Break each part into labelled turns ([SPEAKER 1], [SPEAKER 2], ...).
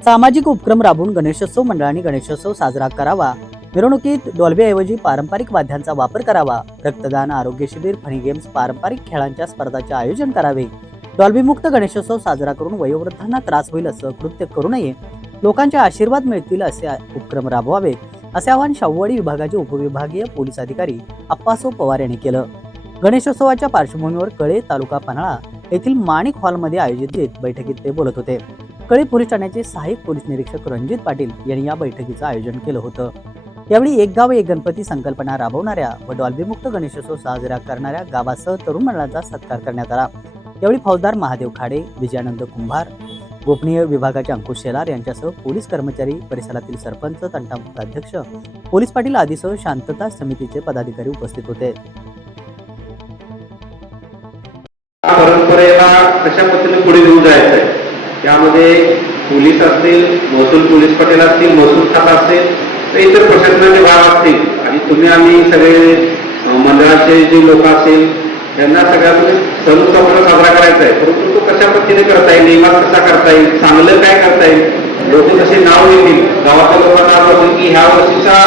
[SPEAKER 1] सामाजिक उपक्रम राबवून गणेशोत्सव मंडळांनी गणेशोत्सव साजरा करावा. मिरवणुकीत डॉल्बीऐवजी पारंपरिक वाद्यांचा वापर करावा. रक्तदान आरोग्य शिबिर फणी गेम्स पारंपरिक खेळांच्या स्पर्धाचे आयोजन करावे. डॉल्बीमुक्त गणेशोत्सव साजरा करून वयोवृद्धांना त्रास होईल असं कृत्य करू नये. लोकांचे आशीर्वाद मिळतील असे उपक्रम राबवावे असे आवाहन शाहूवाडी विभागाचे उपविभागीय पोलीस अधिकारी अप्पासो पवार यांनी केलं. गणेशोत्सवाच्या पार्श्वभूमीवर कळे तालुका पन्हाळा येथील माणिक हॉलमध्ये आयोजित बैठकीत ते बोलत होते. कळे पोलीस ठाण्याचे सहाय्यक पोलीस निरीक्षक रणजित पाटील यांनी या बैठकीचं आयोजन केलं होतं. यावेळी एक गाव एक गणपती संकल्पना राबवणाऱ्या व डॉल्बीमुक्त गणेशोत्सव साजरा करणाऱ्या गावासह तरुण मंडळाचा सत्कार करण्यात आला. यावेळी फौजदार महादेव खाडे विजयानंद कुंभार गोपनीय विभागाचे अंकुश शेलार यांच्यासह पोलीस कर्मचारी परिसरातील सरपंच तंटामुक्त अध्यक्ष पोलीस पाटील आदीसह शांतता समितीचे पदाधिकारी उपस्थित होते.
[SPEAKER 2] परंपरेला कशा पद्धतीने पुढे घेऊन जायचं? त्यामध्ये पोलीस असतील महसूल पोलीस पटेल असतील महसूल खाता असेल तर इतर प्रशासनाचे भाग असतील. आणि तुम्ही आम्ही सगळे मंडळाचे जे लोक असेल त्यांना सगळ्यांना सण समोर साजरा करायचा आहे. परंतु तो कशा पद्धतीने करता येईल नियमात कसा करता येईल चांगलं काय करता येईल लोक कसे नाव येतील गावाच्या लोकांना नाव की ह्या वर्षीचा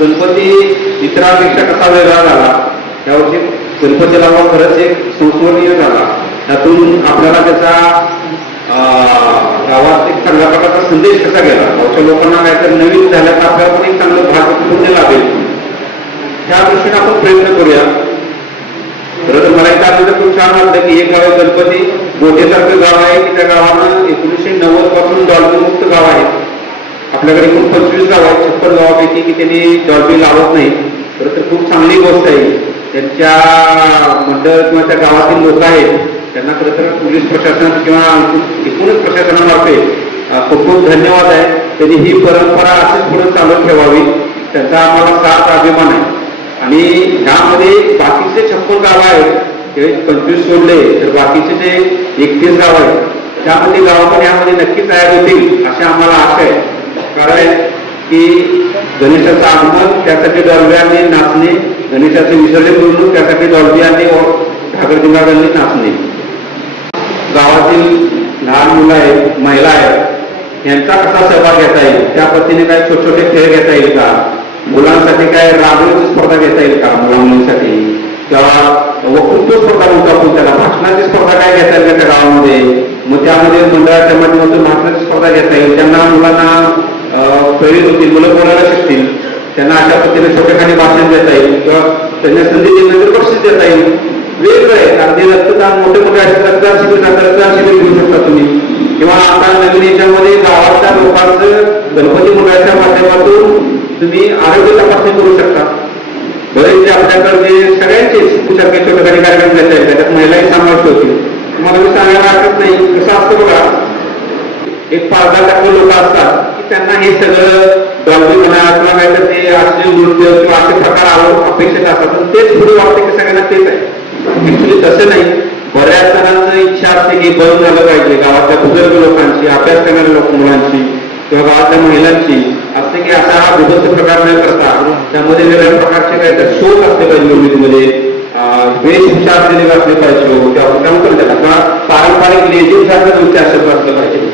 [SPEAKER 2] गणपती इतरांपेक्षा कसा वेगळा झाला यावर्षी गणपती लावा खरंच एक संस्मरणीय झाला. त्यातून आपल्याला त्याचा अं, गावात एक चांगल्या प्रकारचा संदेश कसा गेला गावच्या लोकांना काहीतरी नवीन झालं तर आपल्याला पण एक चांगलं भाग पुण्य लाभेल त्या दृष्टीने आपण प्रयत्न करूया. खरं तर मला इथं आलं खूप छान वाटतं की एक गाव गणपती गोटेसारखं गाव आहे की त्या गावानं एकोणीसशे नव्वदपासून डॉल्बीमुक्त गाव आहे. आपल्याकडे एकूण पंचवीस गाव आहेत. छप्पन गावापैकी की त्यांनी डॉल्बी लावत नाही. खरं तर खूप चांगली गोष्ट आहे त्यांच्या मंडळ किंवा त्या गावातील लोक आहेत. त्यांना खरं तर पोलीस प्रशासन किंवा एकूणच प्रशासनामार्फे खूप खूप धन्यवाद आहे. त्यांनी ही परंपरा अशीच पुढे चालू ठेवावी. त्याचा आम्हाला साथ अभिमान आहे. आणि ह्यामध्ये बाकीचे छप्पन गाव आहेत ते पंचवीस सोडले तर बाकीचे जे एकतीस गाव आहेत त्यामध्ये गाव पण यामध्ये नक्की तयार होतील अशी आम्हाला आशा आहे. कारण की गणेशाचं आगमन त्यासाठी डॉल्ब्याने नाचणे गणेशाचे विसर्जन करून त्यासाठी डॉल्बियाने ढाकर दिमागांनी नाचणे. गावातील लहान मुलं आहेत महिला आहेत यांचा कसा सहभाग घेता येईल? त्या पद्धतीने काय छोटे छोटे खेळ घेता येईल का? मुलांसाठी काय रांगोळीची स्पर्धा घेता येईल का मुला मुलींसाठी? किंवा वक्तृत्व स्पर्धा म्हणतो आपण त्याला. भाषणाची स्पर्धा काय घेता येईल का त्या गावामध्ये? मग त्यामध्ये मंडळाच्या माध्यमातून भाषणाची स्पर्धा घेता येईल. त्यांना मुलांना प्रेरित होतील मुलं बोलायला शिकतील त्यांना अशा पद्धतीने छोटेखानी भाषण देता येईल. किंवा त्यांना संधी नगर बक्षीस देता येईल. वेगळं आहे अगदी रक्तदान मोठे मोठे रक्तदान शिबिर रक्तदान शिबिर घेऊ शकता तुम्ही. किंवा आता नवीन याच्यामध्ये गावातल्या लोकांचं गणपती मुलाच्या माध्यमातून तुम्ही आरोग्य तपासणी करू शकता. बरेचसे आपल्याकडे सगळ्यांचे सारखे छोटे कार्यक्रम घ्यायचे त्याच्यात महिलाही समाविष्ट होतील तुम्हाला मी सांगायला हरकत नाही. कसं असतं बघा एक पाच दहा टक्के लोक असतात की त्यांना हे सगळं डॉल्बी म्हणा किंवा काहीतरी ते असे नृत्य किंवा असे प्रकार आवड अपेक्षित असतात. तेच पुढे वाटते की सगळ्यांना तेच आहे. ऍक्च्युली तसं नाही. असते की बंद झालं पाहिजे. गावातल्या बुजुर्ग लोकांची अभ्यास करणाऱ्या लोक मुलांची किंवा गावातल्या महिलांची असते की असा हा दुधस्त प्रकार न करता त्यामध्ये वेगळ्या प्रकारचे काही तर शोध असले पाहिजे मुलीमध्ये वेशभूषा असलेले असले पाहिजे. किंवा त्याला किंवा पारंपरिक लेझिम सारखं नृत्य असलं पाहिजे.